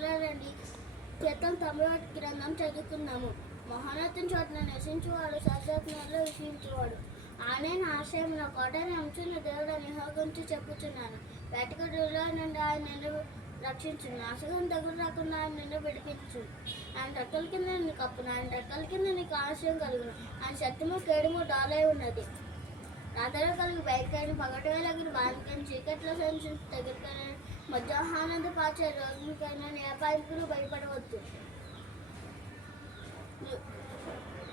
పిల్లలండి క్రితం 91 గ్రంథం చదువుకున్నాము. మహోన్నతం చోట్ల నివసించేవాడు, సర్వజ్ఞులలో విషయించేవాడు. ఆయనే నా ఆశ్రయం, నా కోటని అంచున్న దేవుడు అని యెహోవా చెప్పుచున్నాను. వేటగాడులో నుండి ఆయన నిన్ను రక్షించును, నాశనం దగ్గర రాకుండా ఆయన నిన్ను విడిపించు. ఆయన రెక్కల కింద నిన్ను కప్పును, ఆయన రెక్కల కింద నీకు ఆశ్రయం కలుగును. ఆయన శక్తిము కేడుము డాలై ఉన్నది. రాత్రిలో కలిగి బయటకైన పగటి వేళగిన బాధికైన చీకట్లో సంచరించి దగ్గరకైనా మధ్యాహ్నానంద పాచే రోజులకైనా నీ అపాయకులు భయపడవద్దు.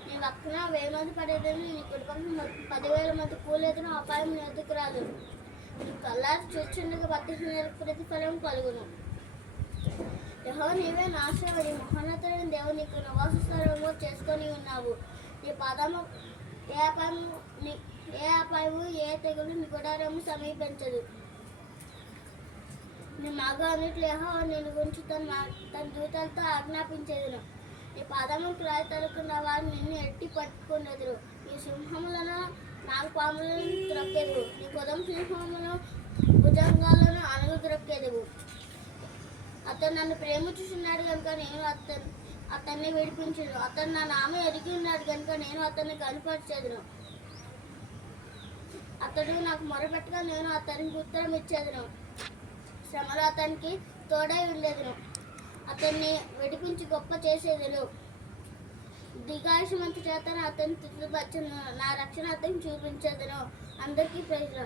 నీ పక్కన 1000 మంది పడేదని, నీ కుటుంబం 10,000 మంది కూలేదని అపాయం నీ ఎదుకు రాదు. నీ కళ్ళారు చూచుండగా భక్తిహీనులకు ప్రతిఫలం కలుగును. యెహోవా నీవే నా ఆశ్రయం, నీ మహోన్నతుడైన దేవుడు నీకు నివాస స్థలము చేసుకొని ఉన్నావు. నీ పాదము ఏ అపాయము ఏ తెగులు నీ గుడారము సమీపించదు. నీ మార్గం అన్నిట్లో యెహోవా నిన్ను గురించి తన దూతలతో ఆజ్ఞాపించేదును. నీ పాదముకు రాయి తలుకున్న వారు నిన్ను ఎట్టి పట్టుకునేదురు. నీ సింహములను నాగపాములను త్రొక్కెదవు. నీ కొదం సింహములను భుజంగాలను అణగద్రొక్కెదవు. అతను నన్ను ప్రేమించుచున్నాడు కనుక నేను అతన్ని విడిపించును. అతను నా నామం ఎరిగి ఉన్నాడు కనుక నేను అతన్ని కనుపరిచేదును. అతడు నాకు మొరపెట్టగా నేను అతనికి ఉత్తరం ఇచ్చేదను. శ్రమలో అతనికి తోడై ఉండేదను. అతన్ని విడిపించి గొప్ప చేసేదను. దీర్ఘాయుష్మంతు చేతను అతన్ని తృప్తిపరచును. నా రక్షణ అతనికి చూపించేదను. అందరికీ ప్రైజ్.